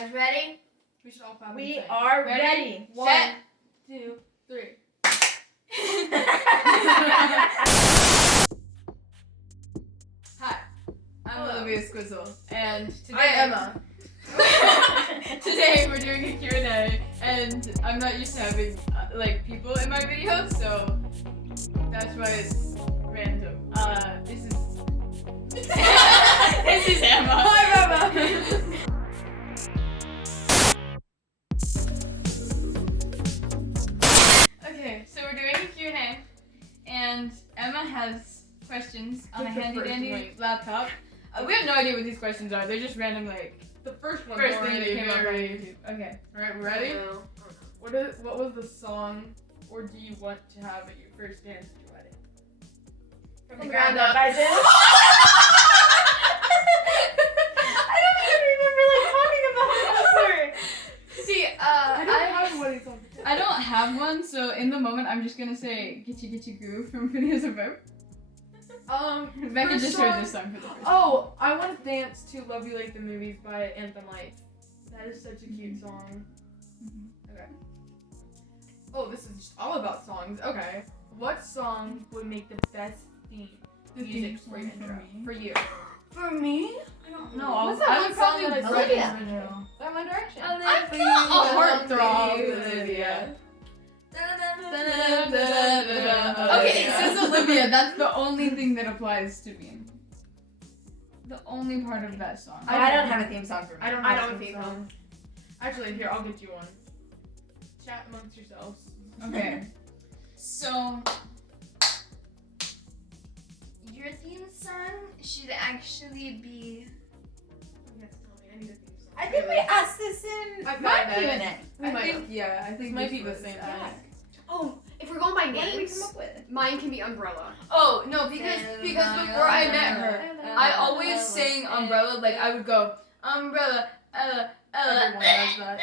guys ready? We should all clap. We are ready. 1, 2, 3. Hi, I'm Olivia Squizzle, and today I'm Emma. Today we're doing a Q&A, and I'm not used to having people in my videos, so that's why it's random. This is this is Emma. Hi, Emma. Okay, so we're doing a Q&A, and Emma has questions on a Pick the handy first dandy one. laptop. We have no idea what these questions are. They're just random, The first one. first thing that came up on YouTube. Okay. Alright, we're ready? So, what was the song, or do you want to have at your first dance at your wedding? From the the ground ground up. up, I did. I don't even remember talking about it before. See, I don't have one, so in the moment I'm just gonna say Gitchy Groove from Phineas and Ferb. Becca first just song- heard this song for the first time. Oh, I want to dance to Love You Like the Movies by Anthem Life. That is such a cute song. Okay. Oh, this is just all about songs. Okay. What song would make the best theme music for your intro? For you. for me? I don't know. No, What's that I one would song probably that I write Olivia. an original. That One Direction. I'm a heartthrob, Olivia. Okay, it says Olivia. That's the only thing that applies to me. The only part of that song. I don't have a theme song for me. I don't I have don't a think song. Actually, here, I'll get you one. Chat amongst yourselves. Okay. So, Your theme song should actually be. I think we asked this in I my found Q&A. it. I think I This think might this be the was same asked. thing. Oh, if we're going by What did we names, come up with? mine can be Umbrella. Oh no, because before I met her, I always sang Umbrella. Like I would go Umbrella, Ella, Ella, Everyone does that.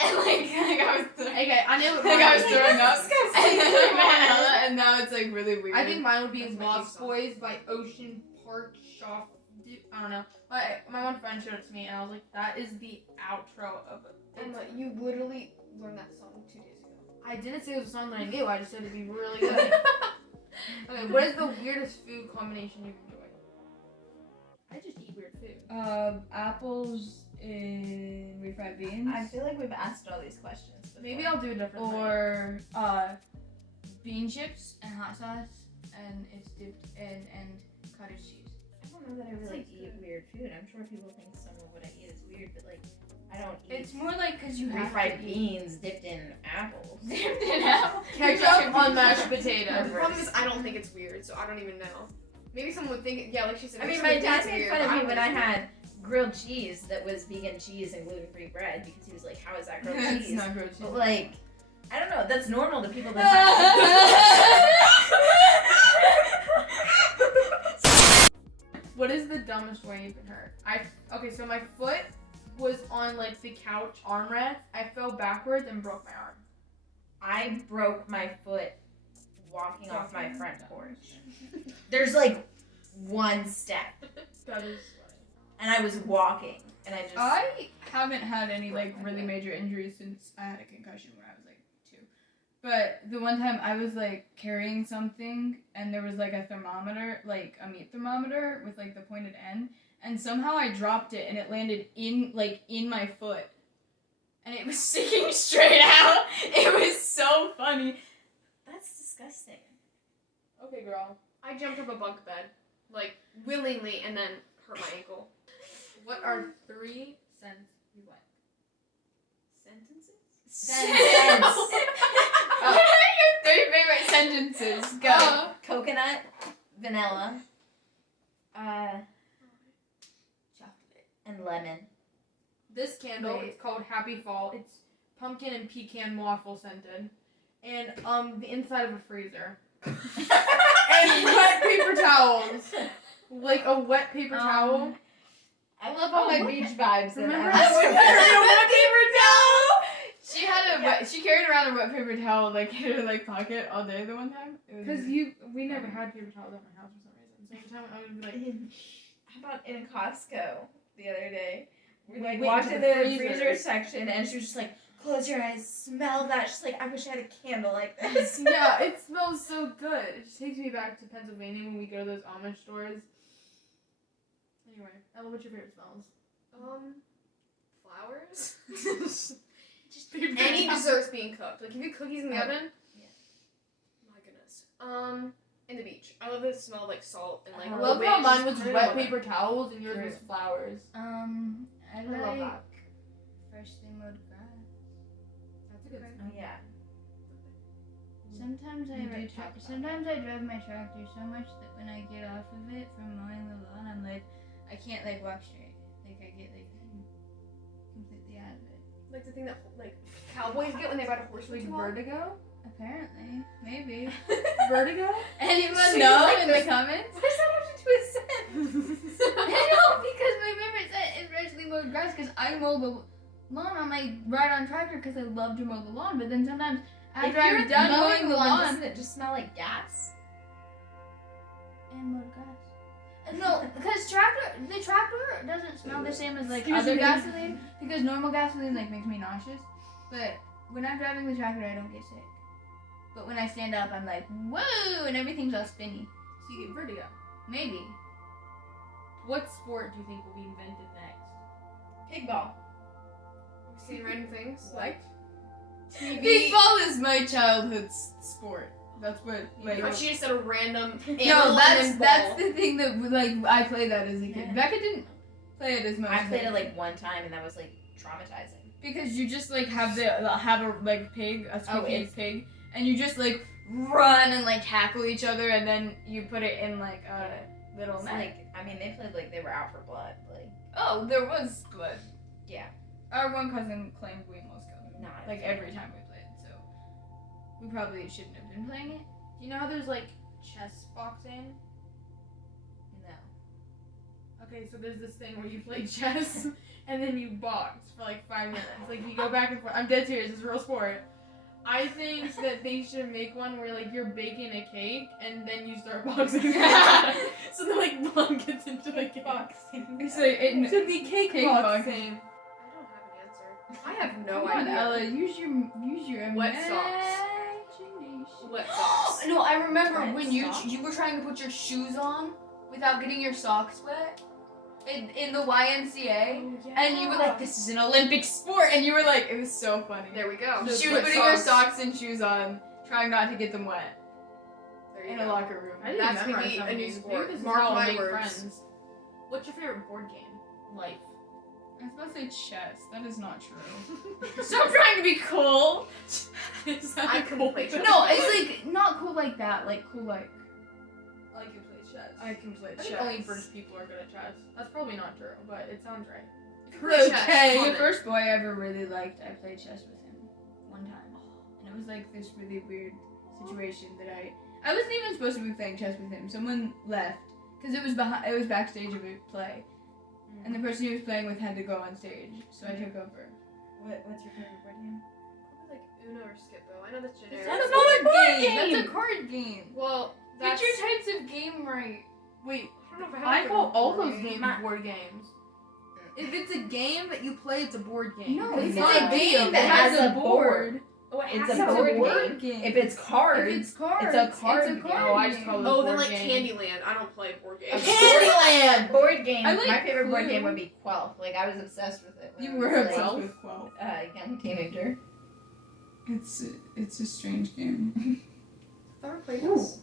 and like I was Okay, I know what like I was mine throwing up, disgusting. and then I met Ella, and now it's like really weird. I think mine would be That's my Lost theme song. Boys by Ocean Park Shaw. I don't know. My one friend showed it to me, and I was like, that is the outro of it. Emma, you literally learned that song 2 days ago. I didn't say it was a song that I knew. I just said it'd be really good. Okay, what is the weirdest food combination you've enjoyed? I just eat weird food. Apples in refried beans, I feel like we've asked all these questions before. Maybe I'll do a different thing. or bean chips and hot sauce, and it's dipped in cottage cheese. I don't know that I really eat weird food. I'm sure people think some of what I eat is weird, but I don't eat It's more like because you have refried to beans dipped in apples. dipped in apple. Ketchup on mashed The potatoes. problem is, I don't think it's weird, so I don't even know. Maybe someone would think, yeah, like she said. I maybe mean, my someone dad thinks made it's fun weird, of me but when I I don't think had grilled cheese that was vegan cheese and gluten-free bread because he was like, "How is that grilled It's cheese?" not grilled cheese. But like, I don't know. That's normal to people that. What is the dumbest way you've been hurt? Okay, so my foot was on like the couch armrest. I fell backwards and broke my arm. I broke my foot walking off my front porch. There's like one step, That is and I was walking, and I just. I haven't had any like really major injuries since I had a concussion when I was like 2. But the one time I was like carrying something and there was like a thermometer, like a meat thermometer with like the pointed end, and somehow I dropped it and it landed in my foot. And it was sticking straight out. It was so funny. That's disgusting. okay, girl. I jumped up a bunk bed, like willingly, and then hurt my ankle. What are 3 scents you like? Sentences? What are your 3 favorite sentences? Go. Coconut, vanilla, chocolate, and lemon. This candle Wait. is called Happy Fall. It's pumpkin and pecan waffle scented, and the inside of a freezer. And wet paper towels, like a wet paper towel. I love all my beach vibes. Remember in how that. we carried a wet paper towel? She had she carried around a wet paper towel like in her like pocket all day the one time. It was Because we never had paper towels at my house for some reason. So every time I would be like, How about in Costco the other day? We like Wait, walked to in the the freezer. freezer section, and she was just like, "Close your eyes, smell that." She's like, "I wish I had a candle like this." Yeah, it smells so good. It just takes me back to Pennsylvania when we go to those Amish stores. Anyway, Ella, what's your favorite smells? Flowers. Just Any desserts being cooked. Like if you have cookies in the Oh, oven. yeah. My goodness. And the beach. I love the smell of like salt and like. I I Oh, love the how wind. mine was I wet love it. paper towels and yours True. was flowers. I I love that. freshly mowed grass. That's a good Oh yeah. Sometimes You I did talk about sometimes I drive my tractor so much that when I get off of it from mowing the lawn, I'm like, I can't like walk straight. Like I get like completely out of it. Like the thing that like cowboys get when they ride a horse for Like too long. vertigo? Apparently, maybe. Vertigo? Anyone So you know like in this- the comments? What does that have to do with scent? I know because my favorite set is freshly mowed grass because I mow the lawn on my ride on tractor because I love to mow the lawn. But then sometimes after If you're I'm done mowing the lawn doesn't it just smell like gas? and mowed grass. No, because the tractor doesn't smell the same as like Excuse other me. gasoline because normal gasoline like makes me nauseous. But when I'm driving the tractor, I don't get sick. But when I stand up, I'm like, whoa, and everything's all spinny. So you get vertigo. Maybe. What sport do you think will be invented next? Pig ball. We've seen random things. What? Kickball is my childhood sport. That's what like. But she just said a random. No, animal that's and that's ball. the thing that like I played that as a kid. Yeah. Becca didn't play it as much. I as played I it did. like one time, and that was like traumatizing. Because you just like have a like pig, a Oh, squeaky it's- pig, and you just like run and like tackle each other, and then you put it in like a little It's net. like, I mean, they played like they were out for blood. Like, Oh, there was blood. yeah. Our one cousin claimed we almost killed him. Not Like every time we played, so we probably shouldn't have been playing it. Do you know how there's like chess boxing? No. Okay, so there's this thing where you play chess and then you box for like 5 minutes. Like you go back and forth. I'm dead serious. It's a real sport. I think that they should make one where like you're baking a cake and then you start boxing. So the like blood gets into the cake. Boxing. It's like it, So the cake Cake boxing. boxing. I don't have an answer. I have no Come on, idea. Ella, use your Wet socks. imagination. Wet socks. No, I remember Wet when socks? you were trying to put your shoes on without getting your socks wet in the YMCA, and you were like, "This is an Olympic sport," and you were like, it was so funny. There we go. She was Wet putting her socks and shoes on, trying not to get them wet There you in go. a locker room. I didn't That's gonna memorize be some a of new these. sport. Maybe this is Mark how I'll my make words. friends. What's your favorite board game? Life. I was about to say chess. That is not true. Stop trying to be cool. I couldn't play chess. No, it's like not cool like that. Like cool like I can play chess. I can play I chess. think only British people are good at chess. That's probably not true, but it sounds right. Play chess, Okay. The comment. first boy I ever really liked, I played chess with him one time, and it was like this really weird situation that I wasn't even supposed to be playing chess with him. Someone left because it was backstage of a play, and the person he was playing with had to go on stage, so I took over. What's your favorite board game? Probably like Uno or Skippo. I know that's generic. That's not a board game. That's a card game. Well, Get that's. your types of game right. Wait, I don't know if I I have call a all board those game. games My- board games. If it's a game that you play, it's a board game. No, It's it's not a a game game that that has has a a board. Oh, it It's has a to board be game. game. If it's cards, If it's cards, it's a card It's a game. card Oh, I just game. call it Oh, board then like game. Candyland. I don't play board games. Candyland board game. I like My favorite board Clue. game would be Quelf. Like I was obsessed with it. When You I were was, obsessed like, with 12. young teenager. It's a strange game. I've never played this.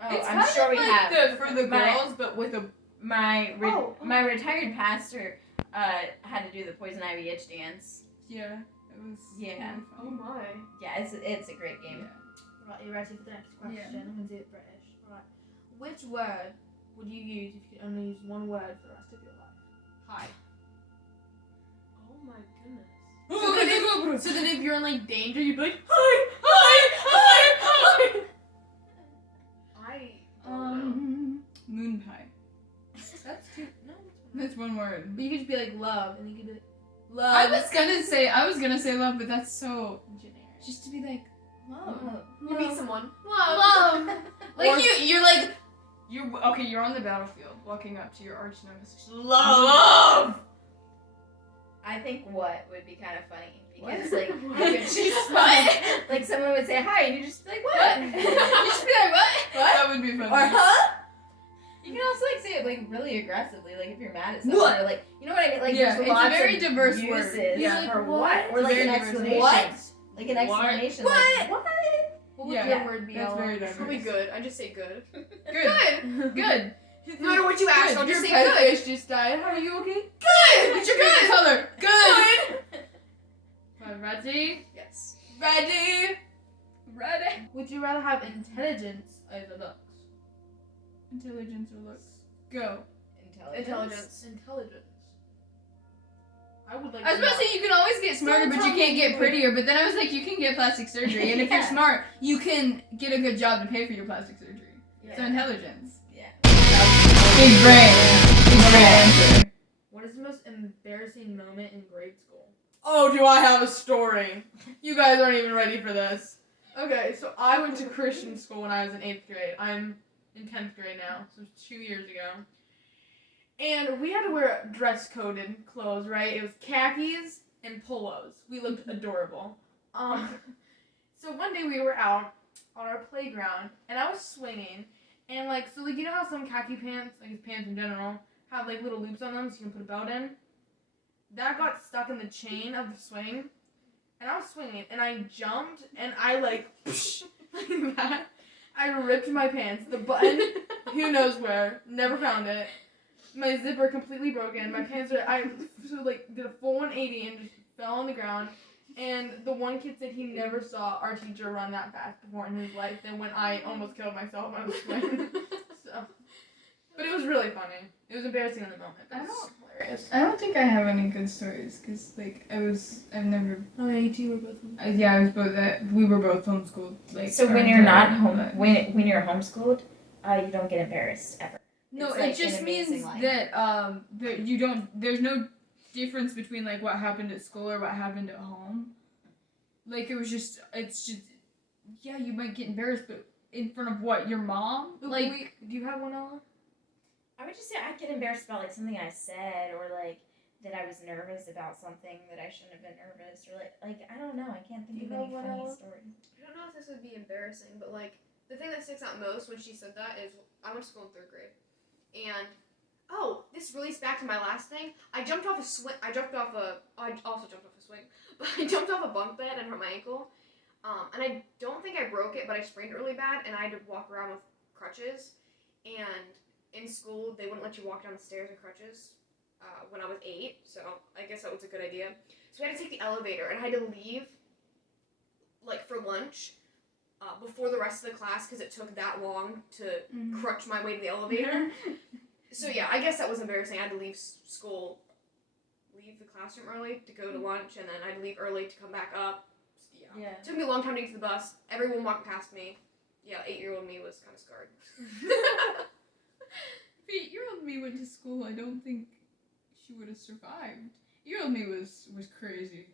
Oh, It's I'm kind sure of we like have. for the My- girls, but with a Oh. My retired pastor had to do the Poison Ivy itch dance. yeah. It was Yeah. really Oh funny. my. Yeah, it's a great game. Right, you ready for the next question? Yeah. I'm gonna do it British. Right. Which word would you use if you could only use one word for the rest of your life? Hi. Oh my goodness. So then if you're in like danger, you'd be like, hi, hi, hi, hi. I don't know. Moon pie. That's too. No, That's one word. but you could just be like love, and you could be like, I love. was gonna say love, but that's so generic. just to be like love. You meet someone. Love. Like Or- you're like you're on the battlefield, walking up to your arch nemesis. Love. I think what would be kind of funny because like What? you could just like someone would say hi and you just be like what? You just be like, what? That would be funny. Or huh? You can also like say it like really aggressively, like if you're mad at someone or like you know what I mean? Like Yeah, there's it's a lots very of diverse word. uses Yeah. for What? what? Or It's like very an diverse. explanation. What? Like an What? explanation. What? Like, what? What would Yeah. your word be? That's Ella? very diverse. Probably good. I just say good. Good. Good. No matter what you ask, I'll Your just say pet good. fish just died. Are you okay? Good. What's your favorite color? Good. Ready? Yes. Ready. Ready. Would you rather have intelligence over looks? Intelligence or looks? Go. Intelligence. Intelligence. I would like. I was about to say you can always get smarter, but you can't get prettier. But then I was like, you can get plastic surgery, and if you're Yeah. smart, you can get a good job to pay for your plastic surgery. So Yeah. intelligence. Yeah. Big brain. Big brain answer. What is the most embarrassing moment in grade school? Oh, do I have a story? You guys aren't even ready for this. Okay, so I went to Christian school when I was in 8th grade. I'm in 10th grade now, so 2 years ago. And we had to wear dress coded clothes, right? It was khakis and polos. We looked adorable. So one day we were out on our playground, and I was swinging, and like, so like, you know how some khaki pants, like his pants in general, have like little loops on them so you can put a belt in? That got stuck in the chain of the swing, and I was swinging, and I jumped, and I like, like that. I ripped my pants. The button, who knows where, never found it. My zipper completely broken. My pants are, I so like did a full 180 and just fell on the ground. And the one kid said he never saw our teacher run that fast before in his life. Then when I almost killed myself on the swing. So, but it was really funny. It was embarrassing in the moment. But it was hilarious. I don't think I have any good stories because like I've never. Oh yeah, you two were both. Yeah, I was both. We were both homeschooled. Like So our when you're entire not home, life. when you're homeschooled, you don't get embarrassed ever. No, It's it like just an means amazing life. that that you don't. There's no difference between like what happened at school or what happened at home. Like it was just. It's just. Yeah, you might get embarrassed, but in front of what, your mom? Like do you have one, Ella? I would just say I get embarrassed about like something I said or like that I was nervous about something that I shouldn't have been nervous or like I don't know. I can't think Do of you any have one, funny Ella? story. I don't know if this would be embarrassing, but like the thing that sticks out most when she said that is I went to school in 3rd grade, and this relates back to my last thing. I also jumped off a swing, but I jumped off a bunk bed and hurt my ankle. And I don't think I broke it, but I sprained it really bad, and I had to walk around with crutches. And in school, they wouldn't let you walk down the stairs with crutches when I was 8, so I guess that was a good idea. So we had to take the elevator, and I had to leave, like, for lunch before the rest of the class because it took that long to crutch my way to the elevator. So yeah, I guess that was embarrassing. I had to leave leave the classroom early to go to lunch, and then I had to leave early to come back up. Yeah. It took me a long time to get to the bus. Everyone walked past me. Yeah, 8-year-old me was kind of scarred. If 8-year-old me went to school, I don't think she would have survived. 8-year-old me was crazy.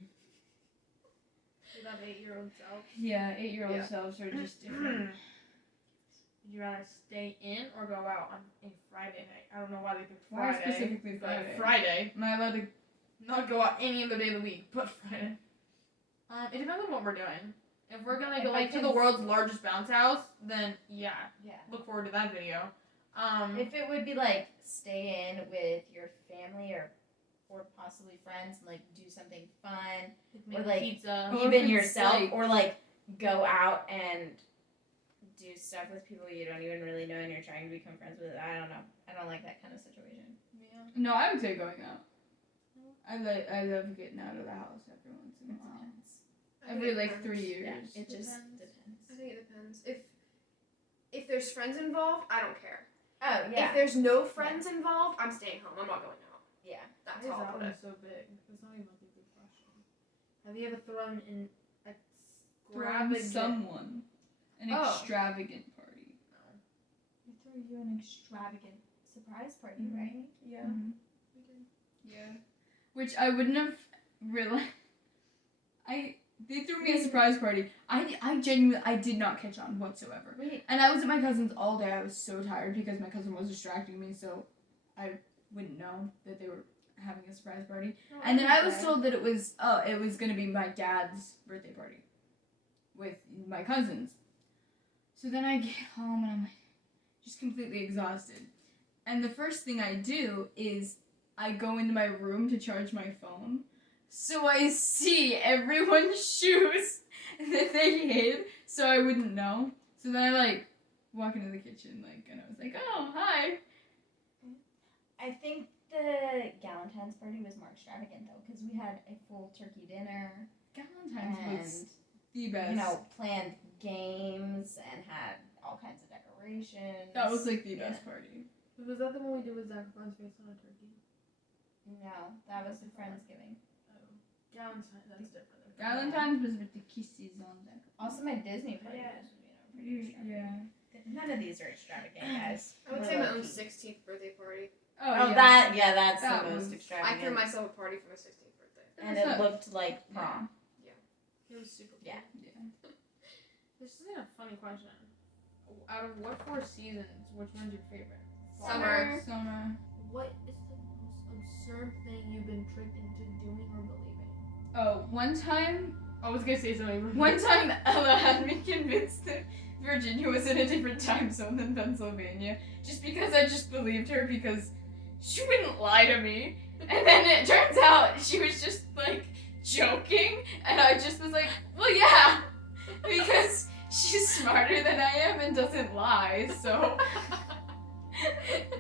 You have 8-year-old self. Yeah, 8-year-old Yeah. selves are just different. Would you rather stay in or go out on a Friday night? I don't know why they picked Why Friday. specifically but Friday? Friday. Am I allowed to? Not go out any other day of the week, but Friday. It depends on what we're doing. If we're gonna go If I like to can the world's largest bounce house, then yeah, Yeah. look forward to that video. If it would be like stay in with your family or possibly friends and like do something fun, Make like, pizza. Or if even it's, yourself, like- or like go out and do stuff with people you don't even really know and you're trying to become friends with. I don't know. I don't like that kind of situation. Yeah. No, I would say going out. I love getting out of the house every once in a while. I think Every it like depends. 3 years. Yeah, it just Depends. depends. I think it depends. If there's friends involved, I don't care. Oh If there's no friends involved, I'm staying home. I'm not going out. Yeah. That's Why is how I'll that put one it. so big? That's not even like a good question. Have you ever thrown in Thrown extravagant? someone an Oh. extravagant party. We threw you an extravagant surprise party, right? Yeah. Yeah. Which I wouldn't have realized. They threw me a surprise party. I genuinely did not catch on whatsoever. Wait. And I was at my cousin's all day. I was so tired because my cousin was distracting me, so I wouldn't know that they were having a surprise party. And then I was told that it was gonna be my dad's birthday party with my cousins. So then I get home and I'm like, just completely exhausted. And the first thing I do is I go into my room to charge my phone. So I see everyone's shoes that they hid, so I wouldn't know. So then I like walk into the kitchen, like, and I was like, oh, hi. I think the Galentine's party was more extravagant though, because we had a full turkey dinner Galentine's and was the best. planned games and had all kinds of decorations. That was like the best party. Was that the one we did with Zach Efron's face on a turkey? No, that was the Friendsgiving. Galentine, that's different. Galentine's was with the kisses on there. Also, my Disney party Yeah. was pretty extravagant. Yeah. None of these are extravagant, guys. I would We're say my own low-key. 16th birthday party. Oh, yeah. that's That the was- most I extravagant. threw myself a party for my 16th birthday. and it looked like prom. It was super cool. Yeah. Yeah. This is a funny question. Out of what 4 seasons, which one's your favorite? Summer. Summer. What is the most absurd thing you've been tricked into doing or believing? Oh, one time I was gonna say something. One time, Ella had me convinced that Virginia was in a different time zone than Pennsylvania, just because I just believed her because she wouldn't lie to me. And then it turns out she was just like joking, and I just was like, well, yeah, because she's smarter than I am and doesn't lie, so.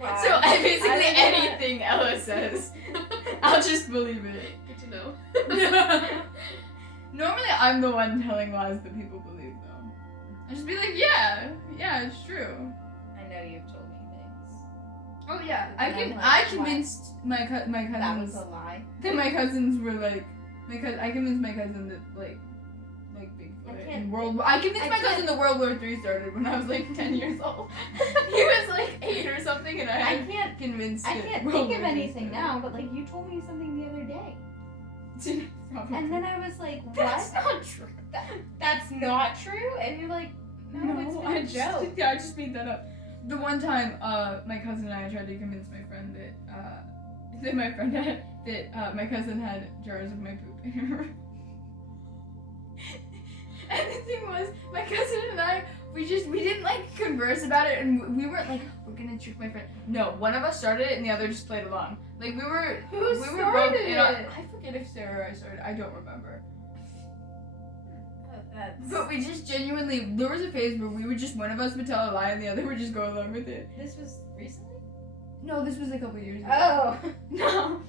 Wow. So I basically didn't know that. anything Ella says, I'll just believe it. Good to know. Normally, I'm the one telling lies that people believe, though. I just be like, yeah, it's true. I know you've told me things. Oh yeah, And I'm like, I what? convinced my That was cousins a lie. that my cousins were like, I convinced my cousin that like I Bigfoot can't- and I convinced I my cousin can't- the World War III started when I was like 10 years old. He was like 8 or something, and I I had can't. convinced. I that can't World think of War III anything started. now, but like you told me something the other day, Probably. and then I was like, "What? That's not true. That's not true." And you're like, "No, it's been I a joke." I just made that up. The one time, my cousin and I tried to convince my friend that my cousin had jars of my poop in her room. And the thing was, my cousin and I, we didn't like converse about it, and we weren't like, we're gonna trick my friend. No, one of us started it, and the other just played along. Like we were both started in on, it? I forget if Sarah or I started. I don't remember. Oh, that's- But we just genuinely, there was a phase where we would just, one of us would tell a lie and the other would just go along with it. This was recently. No, this was a couple years ago. Oh. No.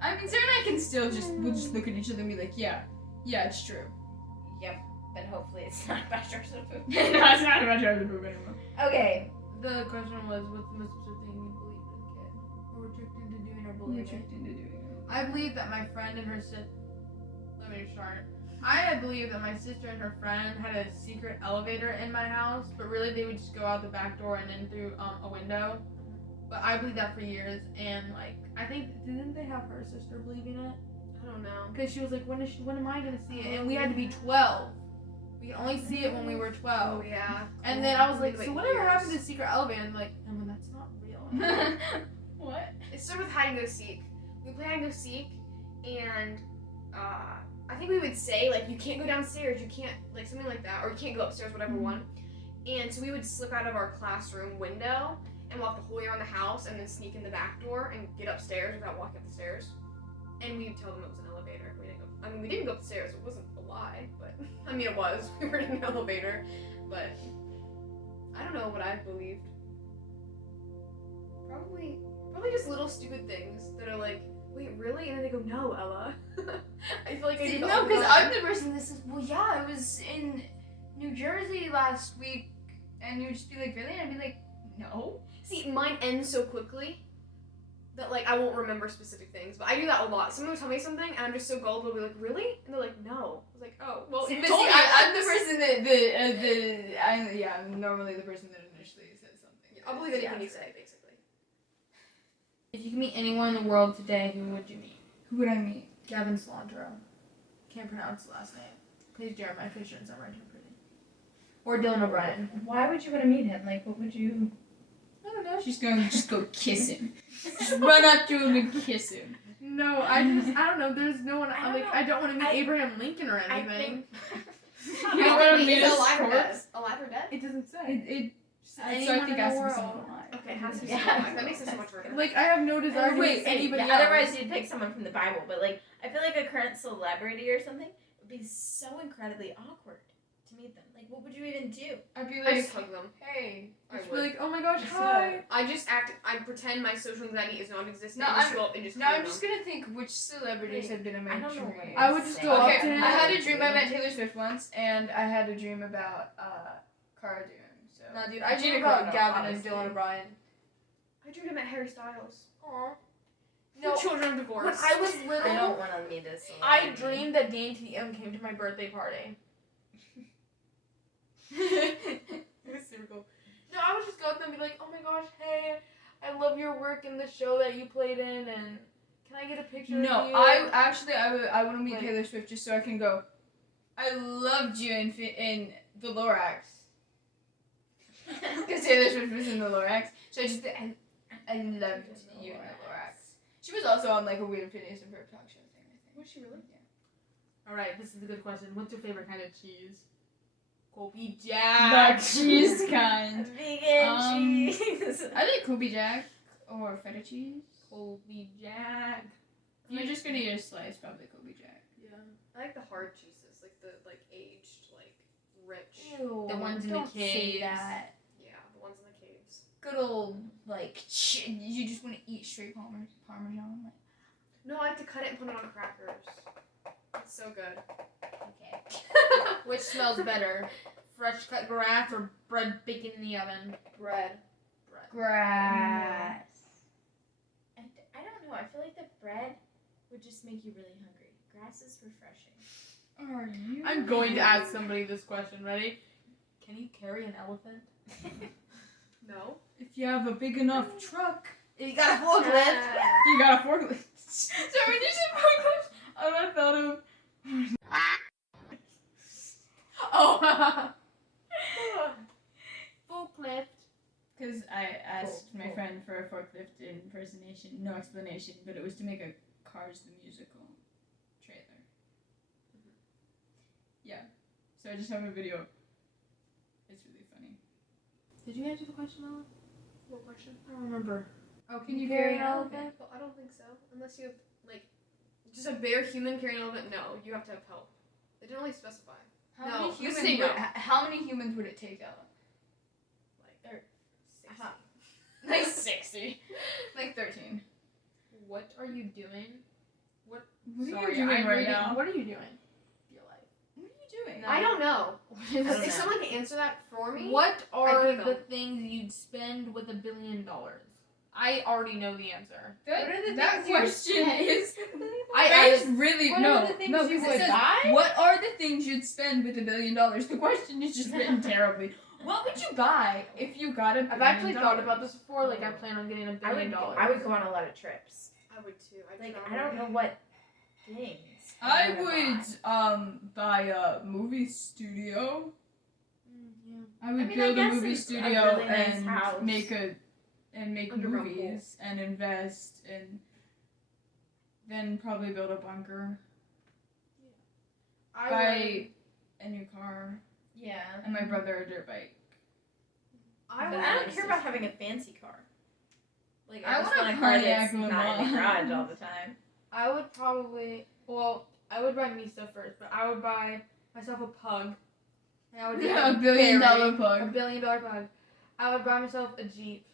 I mean, Sarah and I can still we'll just look at each other and be like, yeah, it's true. Yep. But hopefully it's not about jars of poop. No, it's not about jars of poop anymore. Okay. The question was, what's the most absurd thing you believed as a kid? Or were tricked into doing or We were believing? tricked into doing it. I believe that my friend and her sister. Let me start. I believe that my sister and her friend had a secret elevator in my house, but really they would just go out the back door and in through a window. But I believed that for years, and like I think didn't they have her sister believing it? I don't know. Because she was like, when am I gonna see it? And we had to be 12. We could only see it when we were 12. Oh yeah. And then I was like, Wait, so whatever years. happened to the secret elevator? And like, Emma, that's not real. What? It started with hide and go seek. We played hide and go seek, and I think we would say like, you can't go downstairs, you can't, like something like that, or you can't go upstairs, whatever one. And so we would slip out of our classroom window and walk the whole way around the house, and then sneak in the back door and get upstairs without walking up the stairs. And we would tell them it was an elevator. We didn't go up the stairs. It wasn't a lie, but I mean it was. We were in an elevator, but I don't know what I believed. Probably just little stupid things that are like, wait, really? And then they go, no, Ella. I feel like I do that all No, the because time. I'm the person that says, well, yeah, I was in New Jersey last week, and you would just be like, really? And I'd be like, no. See, mine ends so quickly that like I won't remember specific things, but I do that a lot. Someone will tell me something, and I'm just so gullible to be like, really? And they're like, no. I was like, oh, well, See, you but told see, me. I'm the person I'm normally the person that initially says something. I'll believe anything you say, basically. If you could meet anyone in the world today, who would you meet? Who would I meet? Gavin Cilantro. Can't pronounce the last name. Plays Jeremiah Fisher in Summer Too Pretty. Or Dylan O'Brien. Why would you want to meet him? Like, what would you? I don't know. She's going to just go kiss him. Just run up to him and kiss him. No, I don't know. There's no one. I don't Like, know. I don't want to meet I- Abraham Lincoln or I anything. You don't want to meet Is a it alive or dead? corpse? Alive or dead? It doesn't say. It so I Anyone think in it has the to be world. someone alive. Okay, it has to be Yeah. someone alive. That makes it so much harder. Like, I have no desire to Wait, meet anybody else. otherwise you'd pick someone from the Bible, but like I feel like a current celebrity or something would be so incredibly awkward to meet them. Like, what would you even do? I'd be I like, just hug them. hey. I I'd be would. like, oh my gosh, It's hi. I just act. I pretend my social anxiety is non-existent. No, and just I'm- go up and just No, hug I'm them. just gonna think which celebrities Wait, have been in my I don't know dream. what I would just go up Okay, to him. I had a dream I met Taylor Swift once, and I had a dream about Cara Dune. So No, dude, I dream Gina about Carano, Gavin obviously. and Dylan O'Brien. I dreamed I met Harry Styles. Aw. No, No, children of when divorce. I was I don't little, want to meet this. I dreamed that DNTM came to my birthday party. It was super cool. No, I would just go up and be like, oh my gosh, hey, I love your work in the show that you played in, and can I get a picture No, of you? I want to meet Like- Taylor Swift just so I can go. I loved you in the Lorax because Taylor Swift was in the Lorax. So I loved you in the Lorax. She was also on like a weird Phineas and Ferb talk show thing. I think. Was she really? Yeah. Alright, this is a good question. What's your favorite kind of cheese? Colby The Jack. cheese kind. Vegan cheese. I like Kobe Jack or feta cheese. Colby Jack. If you're just gonna eat a slice, probably Kobe Jack. Yeah. I like the hard cheeses, like the aged, like rich. Ew, The ones in the don't say caves. that. Yeah, the ones in the caves. Good old like you just want to eat straight Parmesan. Like, No, I like to cut it and put it on crackers. It's so good. Okay. Which smells better? Fresh cut grass or bread baking in the oven? Bread. grass. I don't know. I feel like the bread would just make you really hungry. Grass is refreshing. Are you? I'm going to ask somebody this question. Ready? Can you carry an elephant? No. If you have a big enough truck, You got a forklift. you got a forklift. So when you said forklift, I thought of. Oh. Forklift. Because I asked my Cool. friend for a forklift impersonation, no explanation, but it was to make a Cars the Musical trailer. Yeah. So I just have a video. It's really funny. Did you answer the question, Ella? What question? I don't remember. Oh, Can you carry an elephant? Well, I don't think so. Unless you have, like, just a bare human carrying an elephant. No, you have to have help. They didn't really specify. How No, many let's humans? say Would, no. how many humans would it take, Ella? Like, 60. Like 60. Like 13. What are you doing? What Sorry, are you doing I'm right reading- now? What are you doing? Your life. What are you doing? No. I don't know. don't know. If someone can answer that for me, What are pay the them. things you'd spend with $1 billion? I already know the answer. That, What are the that things you question spend? is. I It's really What no. are the things no, you because would it says, buy? what are the things you'd spend with $1 billion? The question is just written terribly. What would you buy if you got $1 billion? I've actually thought about this before. Like, I plan on getting $1 I billion. would go on a lot of trips. I would too. I'd Like travel. I don't know what things. I would would buy a movie studio. I would mean, I build a guess movie it's a studio really nice and house. make Underground movies and invest and then probably build a bunker. I Buy a new car Yeah. and my brother a dirt bike. I But would. I don't care about having a fancy car. Like I I just want a want a car Pontiac that's not in the LeMans. garage all the time. I would probably. Well, I would buy me stuff first, but I would buy myself a pug. And I would get A $1 billion Barry, pug. $1 billion pug. I would buy myself a Jeep.